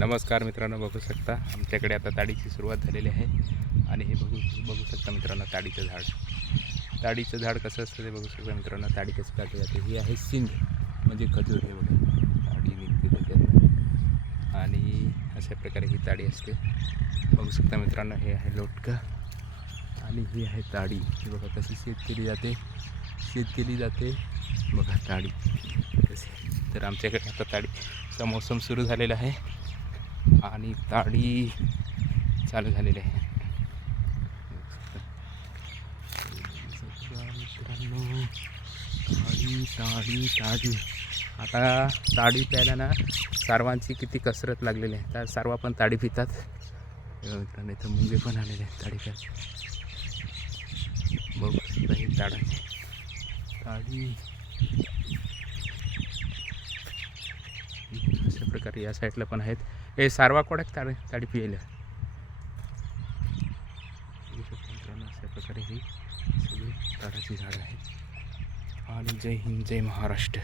नमस्कार मित्रांनो बघू शकता. आमच्याकडे आता ताडीची सुरुवात झालेली आहे. आणि हे बघू बघू शकता मित्रांनो ताडीचं झाड. ताडीचं झाड कसं असतं ते बघू शकता मित्रांनो. ताडी कसं काढली जाते? ही आहे सिंध म्हणजे खजूर हे बघा. ताडी निघते त्याच्यात. आणि अशा प्रकारे ही ताडी असते. बघू शकता मित्रांनो हे आहे लोटका. आणि ही आहे ताडी. ही बघा कशी शेत केली जाते. शेत केली जाते. बघा ताडी कशी. तर आमच्याकडे आता ताडीचा मोसम सुरू झालेला आहे. आणि ताडी चालू झालेली आहे. मित्रांनो ताडी ताडी ताडी आता ताडी प्यायला ना सर्वांची किती कसरत लागलेली आहे. तर सर्व पण ताडी पितात. मित्रांनो इथं मुंगे पण आलेले आहेत ताडी प्याय बघ शकता ताडा ताडी अशा प्रकारे या साईडला पण आहेत. हे सारवा कोड्यात ताडी ताडी पियायला अशा प्रकारे ही सगळी ताडाची झाडं आहेत. आणि जय हिंद जय महाराष्ट्र.